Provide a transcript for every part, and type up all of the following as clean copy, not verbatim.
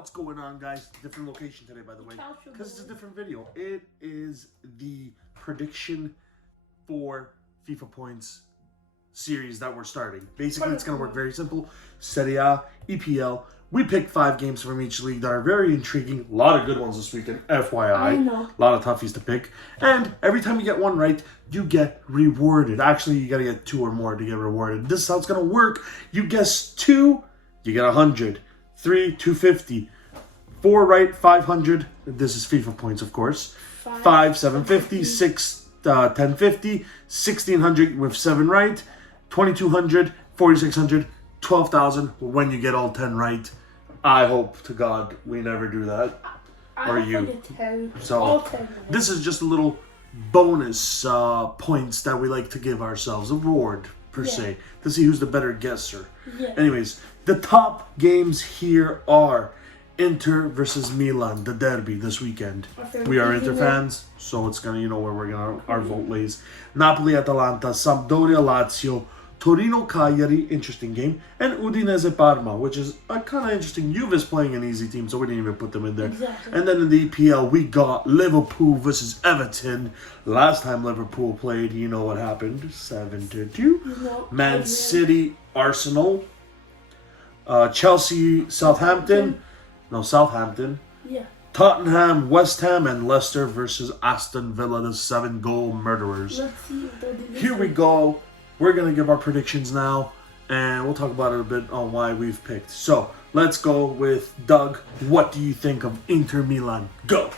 What's going on, guys? Different location today, by the way, because it's a different video. It is the prediction for FIFA points series that we're starting. Basically, it's going to work very simple. Serie A, EPL. We pick 5 games from each league that are very intriguing. A lot of good ones this weekend, FYI. I know. A lot of toughies to pick. And every time you get one right, you get rewarded. Actually, you got to get 2 or more to get rewarded. This is how it's going to work. You guess 2, you get 100. 3, 250. 4 right, 500. This is FIFA points, of course. 5, 750. 6, 1050. 1600 with 7 right. 2200, 4600, 12,000 when you get all 10 right. I hope to God we never do that. Or you. So this is just a little bonus points that we like to give ourselves, a reward per se, to see who's the better guesser. Anyways, the top games here are Inter versus Milan, the derby this weekend. We are Inter fans, so it's gonna, where we're gonna our vote lays. Napoli, Atalanta, Sampdoria, Lazio, Torino, Cagliari, interesting game, and Udinese, Parma, which is a kind of interesting. Juve's playing an easy team, so we didn't even put them in there. Exactly. And then in the EPL, we got Liverpool versus Everton. Last time Liverpool played, you know what happened? 7-2. Man City, Arsenal. Chelsea, Southampton. No, Southampton. Yeah. Tottenham, West Ham, and Leicester versus Aston Villa, the 7-goal murderers. Let's see what they'll do. Here we go. We're going to give our predictions now, and we'll talk about it a bit on why we've picked. So, let's go with Doug. What do you think of Inter Milan? Go!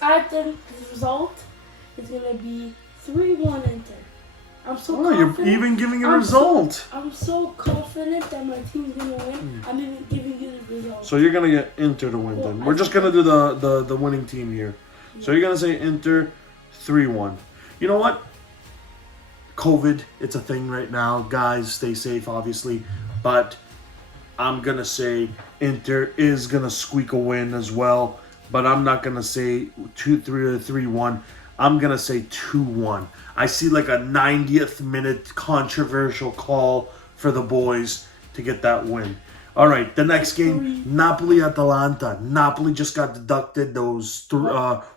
I think the result is going to be 3-1 Inter. I'm so confident. You're even giving a result. I'm so confident that my team's going to win. I'm even giving you the result. So, you're going to get Inter to win then. We're just going to do the winning team here. Yeah. So, you're going to say Inter 3-1. You know what? COVID, it's a thing right now. Guys, stay safe, obviously. But I'm going to say Inter is going to squeak a win as well. But I'm not going to say 2-3 or 3-1. I'm going to say 2-1. I see like a 90th minute controversial call for the boys to get that win. All right, the next game, Napoli-Atalanta. Napoli just got deducted those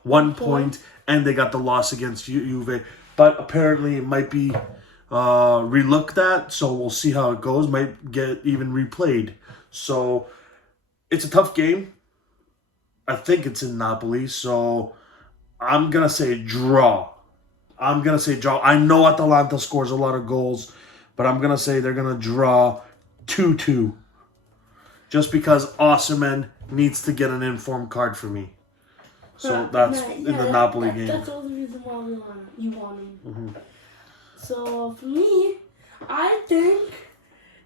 1 point, and they got the loss against Juve. But apparently it might be relooked at, so we'll see how it goes. Might get even replayed. So it's a tough game. I think it's in Napoli, so I'm going to say draw. I know Atalanta scores a lot of goals, but I'm going to say they're going to draw 2-2. Just because Osimhen needs to get an informed card for me. So that's in the Napoli game. That's the only reason why you want him. Mm-hmm. So for me, I think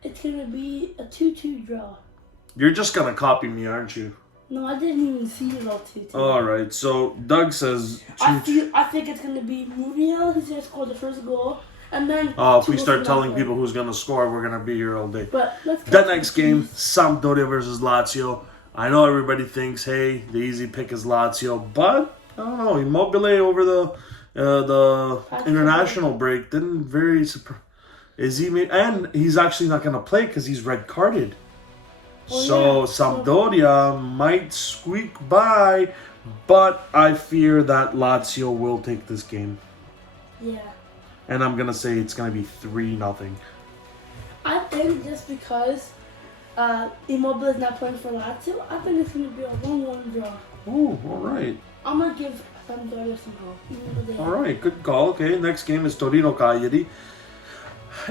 it's going to be a 2-2 draw. You're just going to copy me, aren't you? No, I didn't even see it all 2-2. All right, so Doug says... I think it's going to be Muriel. He's going to score the first goal. And then... if we start telling people who's going to score, we're going to be here all day. But let's the next game, Sampdoria versus Lazio. I know everybody thinks, hey, the easy pick is Lazio, but I don't know. Immobile over the international break didn't very surprise. And he's actually not going to play because he's red carded. Sampdoria might squeak by, but I fear that Lazio will take this game. Yeah. And I'm going to say it's going to be 3-0. I think just because Immobile is not playing for Lazio, I think it's going to be a 1-1 draw. Oh, all right. I'm going to give Sampdoria some hope. All right, good call. Okay, next game is Torino Cagliari.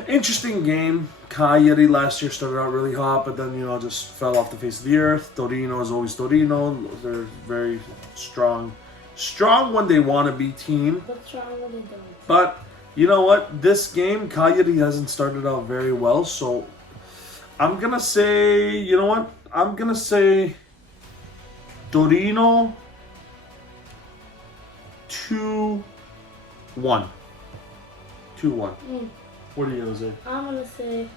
Interesting game. Cagliari last year started out really hot, but then, just fell off the face of the earth. Torino is always Torino. They're very strong. Strong when they want to be team. But strong when they don't. But, you know what? This game, Cagliari hasn't started out very well, so I'm going to say, you know what? I'm going to say Torino 2-1. 2-1. What are you going to say? I'm going to say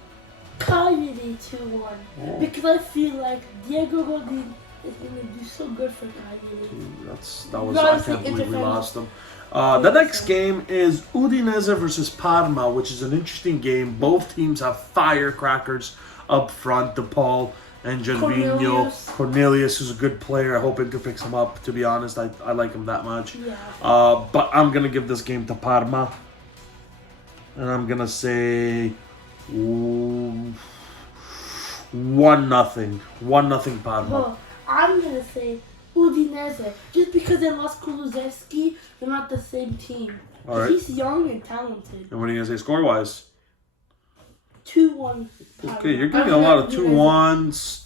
Cagliari 2-1. Oh. Because I feel like Diego Godin is going to do so good for Cagliari. I can't believe we lost them. The next game is Udinese versus Parma, which is an interesting game. Both teams have firecrackers up front. DePaul and Gervinho. Cornelius, who's a good player. I hope Inter picks him up. To be honest, I like him that much. Yeah. But I'm going to give this game to Parma. And I'm going to say 1-0. 1-0 Parma. Well, I'm going to say Udinese. Just because they lost Kulusevski, they're not the same team. All right. He's young and talented. And what are you going to say score-wise? 2-1. Okay, you're giving a lot of 2-1s.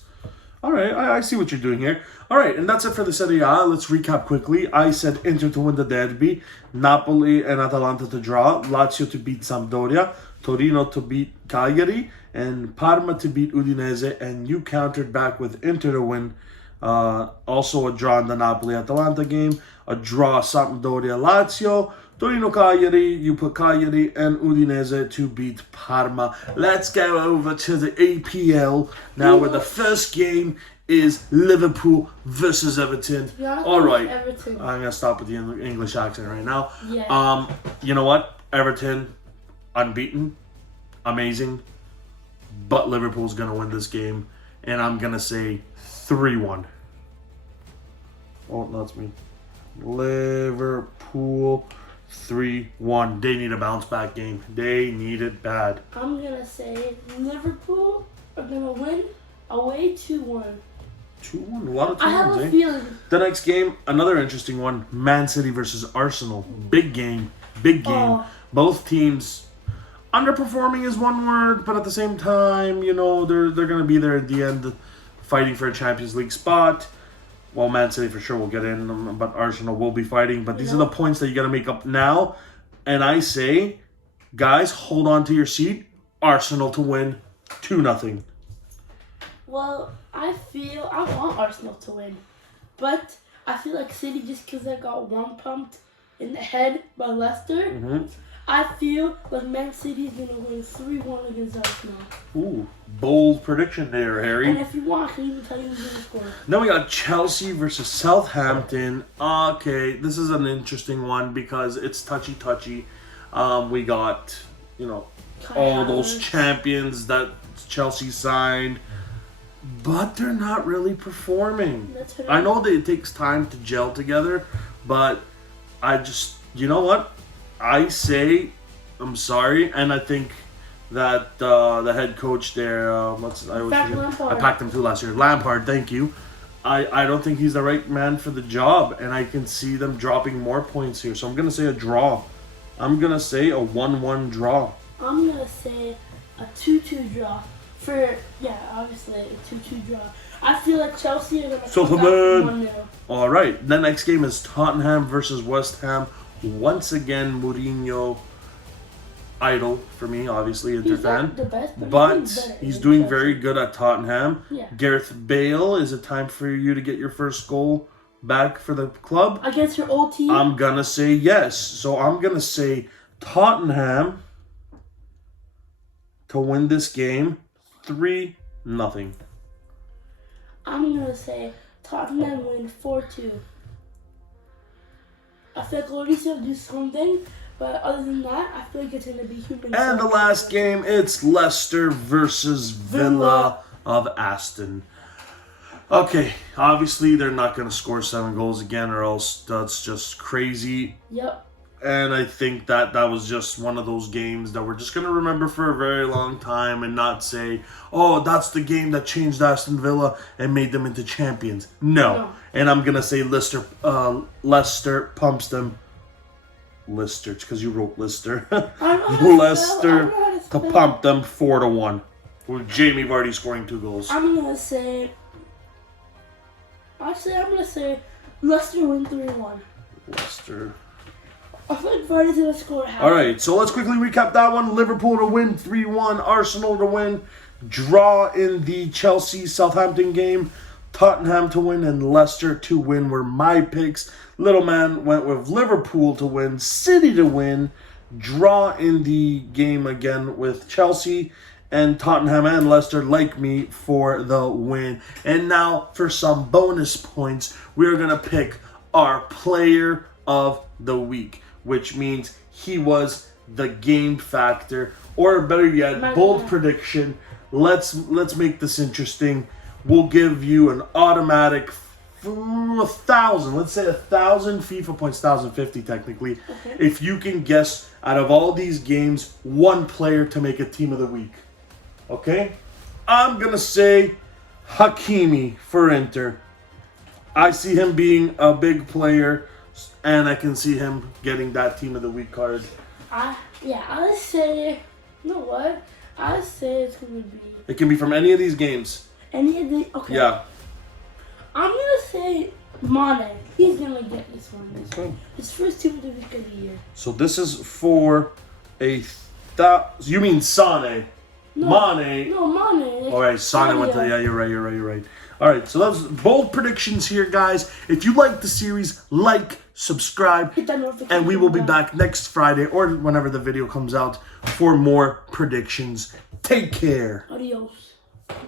All right, I see what you're doing here. All right, and that's it for the Serie A. Let's recap quickly. I said Inter to win the derby, Napoli and Atalanta to draw, Lazio to beat Sampdoria, Torino to beat Cagliari, and Parma to beat Udinese, and you countered back with Inter to win. Also a draw in the Napoli-Atalanta game, a draw Sampdoria-Lazio, Torino-Cagliari, you put Cagliari and Udinese to beat Parma. Let's go over to the APL now, where the first game is Liverpool versus Everton. All right, Everton. I'm gonna stop with the English accent right now. Yeah. You know what? Everton, unbeaten, amazing, but Liverpool's gonna win this game, and I'm gonna say 3-1. Oh, that's me. Liverpool 3-1. They need a bounce back game. They need it bad. I'm going to say Liverpool are going to win away 2-1. 2-1. A lot of 2-1s, I have a feeling. The next game, another interesting one. Man City versus Arsenal. Big game. Big game. Oh. Both teams underperforming is one word, but at the same time, you know, they're going to be there at the end fighting for a Champions League spot. Well, Man City for sure will get in, but Arsenal will be fighting. But these are the points that you got to make up now. And I say, guys, hold on to your seat. Arsenal to win 2-0. Well, I want Arsenal to win. But I feel like City, just because they got one pumped in the head by Leicester, I feel like Man City is going to win 3-1 against Arsenal. Ooh, bold prediction there, Harry. And if you want, I can even tell you who's going to score. Then we got Chelsea versus Southampton. Okay, this is an interesting one because it's touchy. We got, you know, all those champions that Chelsea signed, but they're not really performing. I know that it takes time to gel together, but I just, you know what? I say, I'm sorry, and I think that the head coach there, I packed him too last year. Lampard, thank you. I don't think he's the right man for the job, and I can see them dropping more points here. So I'm gonna say a draw. I'm gonna say a 1-1 draw. I'm gonna say a 2-2 draw. Obviously a 2-2 draw. I feel like Chelsea are gonna come back 1-0. All right, the next game is Tottenham versus West Ham. Once again, Mourinho, idol for me, obviously, Inter fan. But he's doing very good at Tottenham. Yeah. Gareth Bale, is it time for you to get your first goal back for the club? Against your old team? I'm going to say yes. So I'm going to say Tottenham to win this game 3-0. I'm going to say Tottenham win 4-2. I feel like Lloris will do something, but other than that, I feel like it's going to be human. And the last game, it's Leicester versus Villa of Aston. Okay, obviously they're not going to score 7 goals again, or else that's just crazy. Yep. And I think that was just one of those games that we're just going to remember for a very long time and not say, oh, that's the game that changed Aston Villa and made them into champions. No. And I'm going to say Leicester pumps them. Leicester, because you wrote Leicester. Leicester to pump them 4-1. With Jamie Vardy scoring 2 goals. I'm going to say Leicester win 3-1. Leicester. I feel like Vardy's going to score half. All right, so let's quickly recap that one. Liverpool to win 3-1. Arsenal to win. Draw in the Chelsea-Southampton game. Tottenham to win and Leicester to win were my picks. Little man went with Liverpool to win. City to win. Draw in the game again with Chelsea. And Tottenham and Leicester, like me, for the win. And now for some bonus points, we're going to pick our player of the week, which means he was the game factor, or better yet, bold prediction. Let's make this interesting. will give you an automatic 1,000. Let's say 1,000 FIFA points, 1,050 technically. Okay. If you can guess out of all these games, one player to make a team of the week. Okay? I'm going to say Hakimi for Inter. I see him being a big player, and I can see him getting that team of the week card. I would say, you know what? I would say it's going to be It can be from any of these games. any of the, okay. Yeah. I'm going to say Mane. He's going to get this one. Okay. His first team of the week of the year. So this is for you mean Sane? Mane. No, Mane. All right, Sane went to. Yeah, you're right. All right, so those bold predictions here, guys. If you like the series, like, subscribe, Hit that notification and we will be bell. back next Friday or whenever the video comes out for more predictions. Take care. Adios.